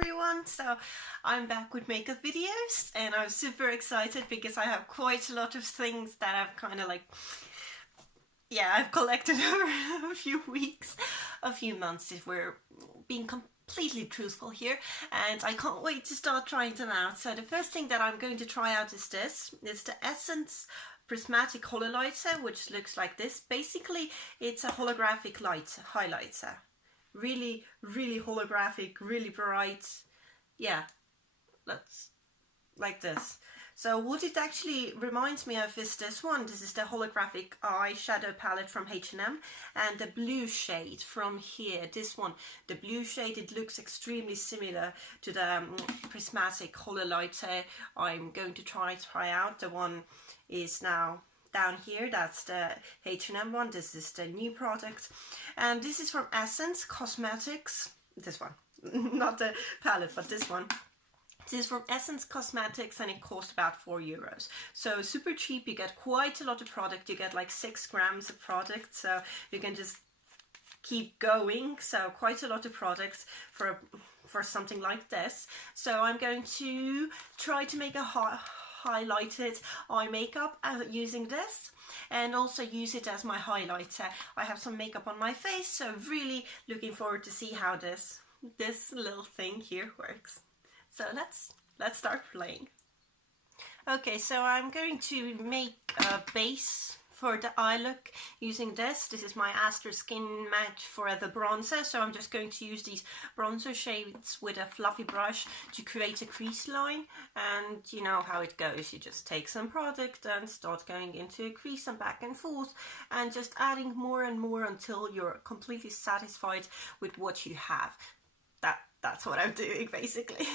everyone, so I'm back with makeup videos and I'm super excited because I have quite a lot of things that I've kind of like, yeah, I've collected over a few weeks, a few months if we're being completely truthful here, and I can't wait to start trying them out. So the first thing that I'm going to try out is this. It's the Essence Prismatic Hololighter, which looks like this. Basically, it's a holographic highlighter. Really holographic, really bright. Yeah, that's like this. So what it actually reminds me of is this one. This is the holographic eyeshadow palette from H&M, and the blue shade from here, this one, the blue shade, it looks extremely similar to the Prismatic Hololighter I'm going to try out. The one is now down here, that's the H&M one. This is the new product, and this is from Essence Cosmetics. This one, not the palette, but this one. This is from Essence Cosmetics and it cost about €4. So super cheap. You get quite a lot of product. You get like 6 grams of product, so you can just keep going. So quite a lot of products for something like this. So I'm going to try to make a highlighted eye makeup using this, and also use it as my highlighter. I have some makeup on my face, so really looking forward to see how this little thing here works. So let's start playing. Okay, so I'm going to make a base for the eye look using this. This is my Astor Skin Match for the bronzer. So I'm just going to use these bronzer shades with a fluffy brush to create a crease line. And you know how it goes. You just take some product and start going into a crease and back and forth, and just adding more and more until you're completely satisfied with what you have. That's what I'm doing basically.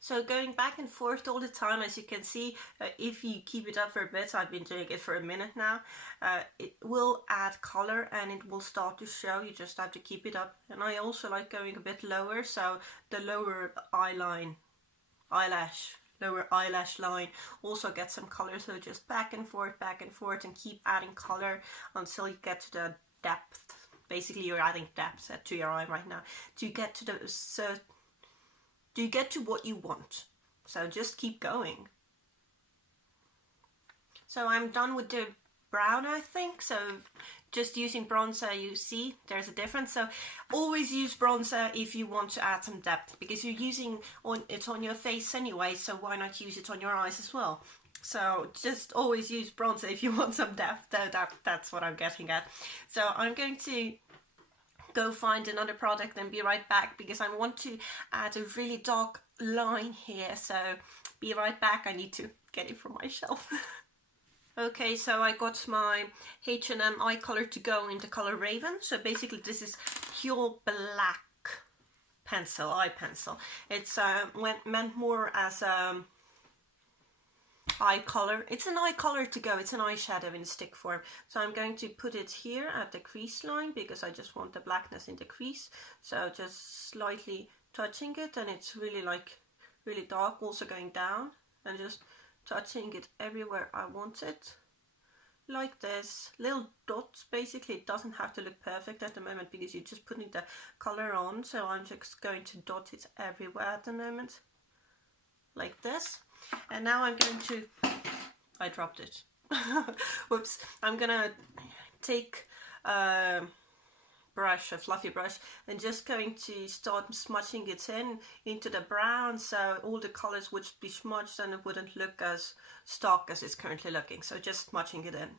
So going back and forth all the time, as you can see, if you keep it up for a bit, I've been doing it for a minute now, it will add color and it will start to show. You just have to keep it up. And I also like going a bit lower, so the lower lower eyelash line also gets some color. So just back and forth and keep adding color until you get to the depth. Basically you're adding depth to your eye right now to get to what you want. So just keep going. So I'm done with the brown, I think. So just using bronzer, you see there's a difference. So always use bronzer if you want to add some depth, because you're using it on your face anyway, so why not use it on your eyes as well? So just always use bronzer if you want some depth. That's what I'm getting at. So I'm going to go find another product and be right back, because I want to add a really dark line here. So be right back. I need to get it from my shelf. Okay, so I got my H&M Eyecolour to go in the color Raven. So basically this is pure black pencil, eye pencil. It's meant more as eye color. It's an eye color to go. It's an eyeshadow in stick form. So I'm going to put it here at the crease line because I just want the blackness in the crease. So just slightly touching it, and it's really dark. Also going down and just touching it everywhere I want it, like this. Little dots. Basically it doesn't have to look perfect at the moment because you're just putting the color on. So I'm just going to dot it everywhere at the moment, like this. And now I'm going to, I dropped it, whoops, I'm gonna take a brush, a fluffy brush, and just going to start smudging it into the brown, so all the colors would be smudged and it wouldn't look as stark as it's currently looking. So just smudging it in.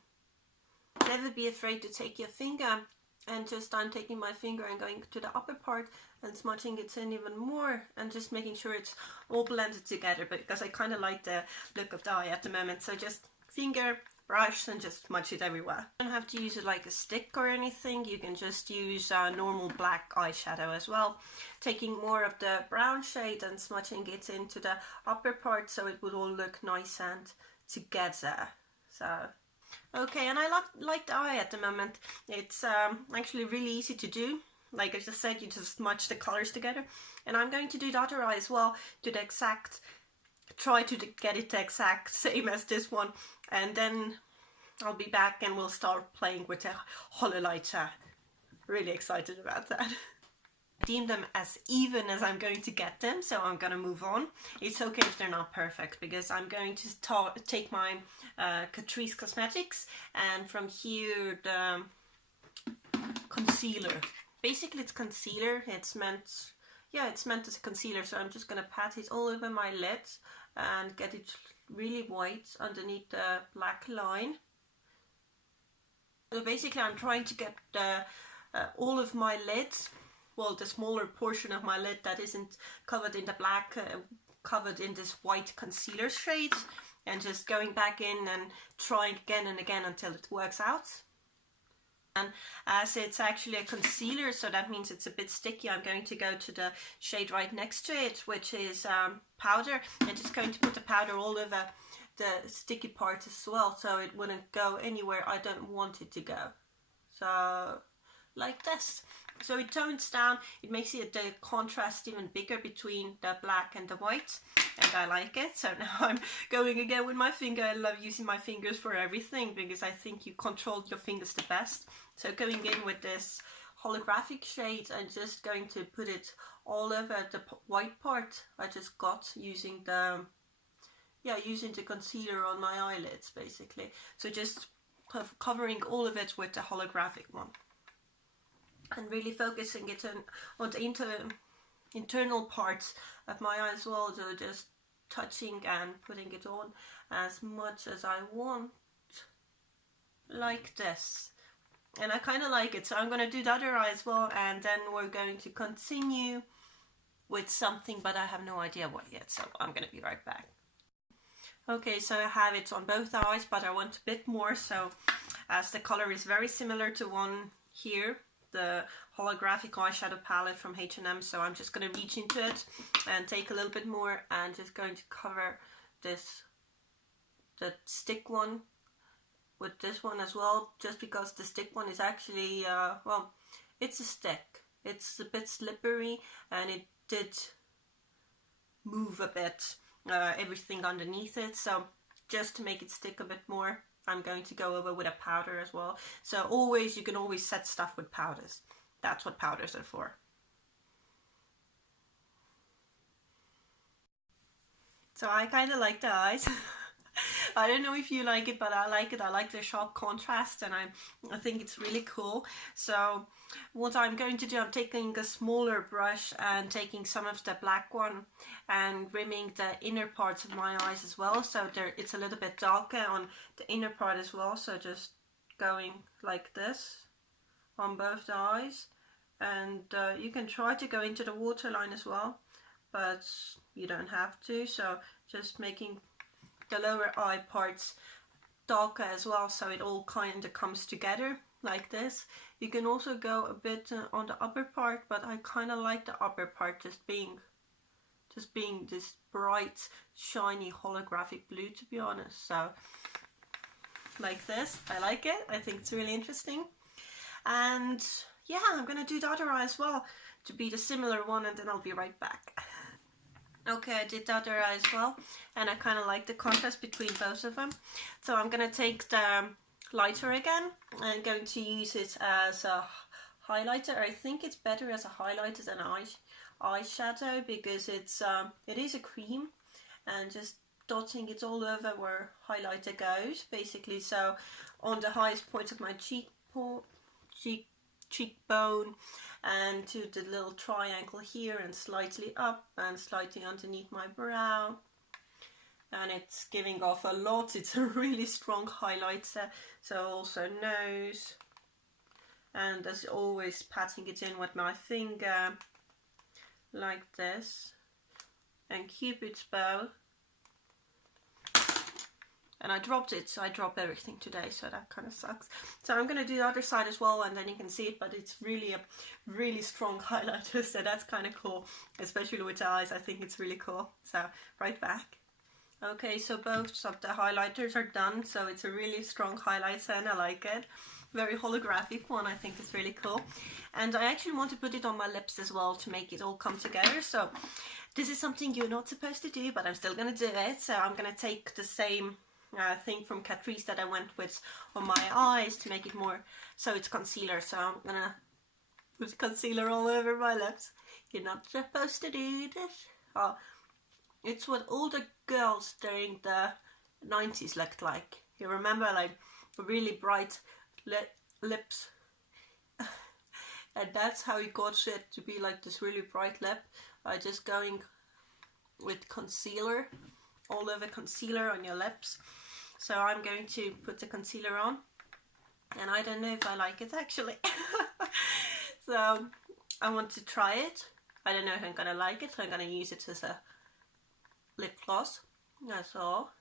Never be afraid to take your finger, and just I'm taking my finger and going to the upper part and smudging it in even more, and just making sure it's all blended together, because I kind of like the look of the eye at the moment. So just finger, brush, and just smudge it everywhere. You don't have to use it like a stick or anything. You can just use normal black eyeshadow as well. Taking more of the brown shade and smudging it into the upper part so it would all look nice and together. So okay, and I like the eye at the moment. It's actually really easy to do. Like I just said, you just smudge the colors together. And I'm going to do the other eye as well, to the exact, try to get it the exact same as this one. And then I'll be back and we'll start playing with the Hololighter. Really excited about that. deem them as even as I'm going to get them, so I'm gonna move on. It's okay if they're not perfect, because I'm going to take my Catrice Cosmetics, and from here the concealer. Basically it's concealer, it's meant as a concealer, so I'm just gonna pat it all over my lids and get it really white underneath the black line. So basically I'm trying to get all of my lids, well, the smaller portion of my lid that isn't covered in the black, covered in this white concealer shade, and just going back in and trying again and again until it works out. And as it's actually a concealer, so that means it's a bit sticky, I'm going to go to the shade right next to it, which is powder, and just going to put the powder all over the sticky part as well, so it wouldn't go anywhere I don't want it to go. So like this. So it tones down, it makes the contrast even bigger between the black and the white, and I like it. So now I'm going again with my finger. I love using my fingers for everything, because I think you control your fingers the best. So going in with this holographic shade and just going to put it all over the white part I just got using the concealer on my eyelids, basically. So just covering all of it with the holographic one, and really focusing it on the internal parts of my eye as well, so just touching and putting it on as much as I want, like this. And I kind of like it, so I'm going to do the other eye as well, and then we're going to continue with something, but I have no idea what yet, so I'm going to be right back. Okay, so I have it on both eyes, but I want a bit more, so as the color is very similar to one here, the holographic eyeshadow palette from H&M, so I'm just going to reach into it and take a little bit more, and just going to cover the stick one with this one as well, just because the stick one is actually, well, it's a stick. It's a bit slippery, and it did move a bit, everything underneath it, so just to make it stick a bit more, I'm going to go over with a powder as well. So you can always set stuff with powders. That's what powders are for. So I kind of like the eyes. I don't know if you like it, but I like it. I like the sharp contrast, and I think it's really cool. So what I'm going to do, I'm taking a smaller brush and taking some of the black one and rimming the inner parts of my eyes as well. So it's a little bit darker on the inner part as well. So just going like this on both the eyes. And you can try to go into the waterline as well, but you don't have to. So just making the lower eye parts darker as well, so it all kind of comes together like this. You can also go a bit on the upper part, but I kind of like the upper part just being this bright shiny holographic blue, to be honest. So like this, I like it. I think it's really interesting. And yeah, I'm gonna do the other eye as well to be the similar one, and then I'll be right back. Okay, I did the other eye as well, and I kind of like the contrast between both of them. So I'm going to take the lighter again, and I'm going to use it as a highlighter. I think it's better as a highlighter than eyeshadow, because it is a cream, and just dotting it all over where highlighter goes, basically. So on the highest point of my cheekbone, and to the little triangle here, and slightly up and slightly underneath my brow, and it's giving off a lot. It's a really strong highlighter. So also nose, and as always patting it in with my finger like this, and Cupid's bow. And I dropped it, so I drop everything today, so that kind of sucks. So I'm going to do the other side as well, and then you can see it, but it's really a really strong highlighter, so that's kind of cool, especially with the eyes. I think it's really cool. So right back. Okay, so both of the highlighters are done, so it's a really strong highlighter, and I like it. Very holographic one, I think it's really cool. And I actually want to put it on my lips as well to make it all come together. So this is something you're not supposed to do, but I'm still going to do it. So I'm going to take the same thing from Catrice that I went with on my eyes to make it more, so it's concealer. So I'm gonna put concealer all over my lips. You're not supposed to do this. Oh, it's what all the girls during the 90s looked like. You remember, like, really bright lips? And that's how you got it to be like this really bright lip, by just going with concealer, all over concealer on your lips. So I'm going to put the concealer on, and I don't know if I like it actually. So I want to try it. I don't know if I'm gonna like it, so I'm gonna use it as a lip gloss. That's all.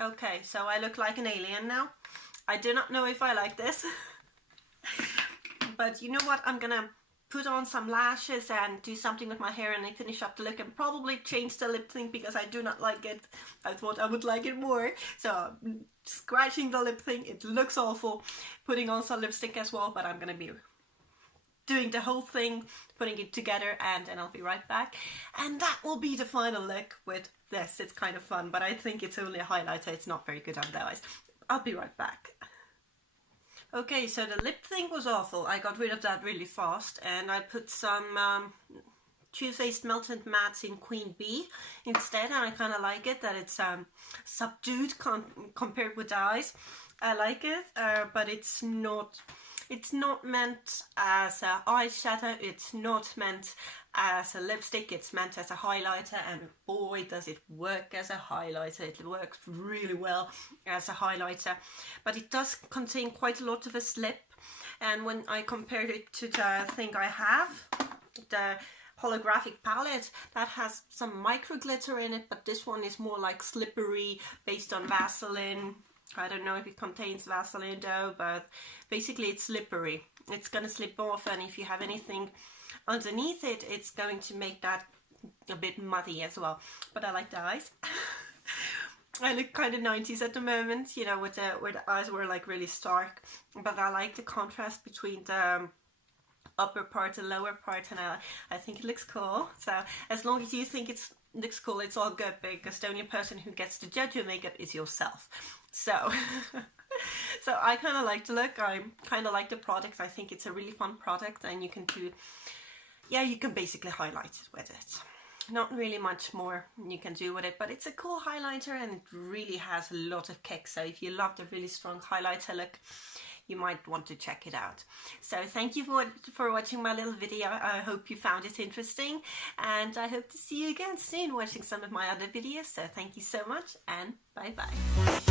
Okay, so I look like an alien now. I do not know if I like this. But you know what, I'm gonna put on some lashes and do something with my hair and then finish up the look, and probably change the lip thing because I do not like it. I thought I would like it more. So scratching the lip thing, it looks awful. Putting on some lipstick as well, but I'm gonna be doing the whole thing, putting it together, and then I'll be right back. And that will be the final look with this. It's kind of fun, but I think it's only a highlighter. It's not very good otherwise. I'll be right back. Okay, so the lip thing was awful. I got rid of that really fast, and I put some Too Faced Melted Mattes in Queen Bee instead, and I kind of like it, that it's subdued compared with the eyes. I like it, but it's not meant as an eyeshadow, it's not meant as a lipstick, it's meant as a highlighter, and boy does it work as a highlighter. It works really well as a highlighter, but it does contain quite a lot of a slip. And when I compared it to the thing I have, the holographic palette, that has some micro glitter in it, but this one is more like slippery, based on Vaseline. I don't know if it contains Vaseline though, but basically it's slippery. It's gonna slip off, and if you have anything underneath it, it's going to make that a bit muddy as well. But I like the eyes. I look kind of 90s at the moment, you know, where the eyes were like really stark. But I like the contrast between the upper part and lower part, and I think it looks cool. So as long as you think it looks cool, it's all good, because the only person who gets to judge your makeup is yourself. So so I kind of like the look. I kind of like the product. I think it's a really fun product, and you can do, yeah, you can basically highlight it with it. Not really much more you can do with it, but it's a cool highlighter, and it really has a lot of kick. So if you love the really strong highlighter look, you might want to check it out. So thank you for watching my little video. I hope you found it interesting, and I hope to see you again soon watching some of my other videos. So thank you so much, and bye bye.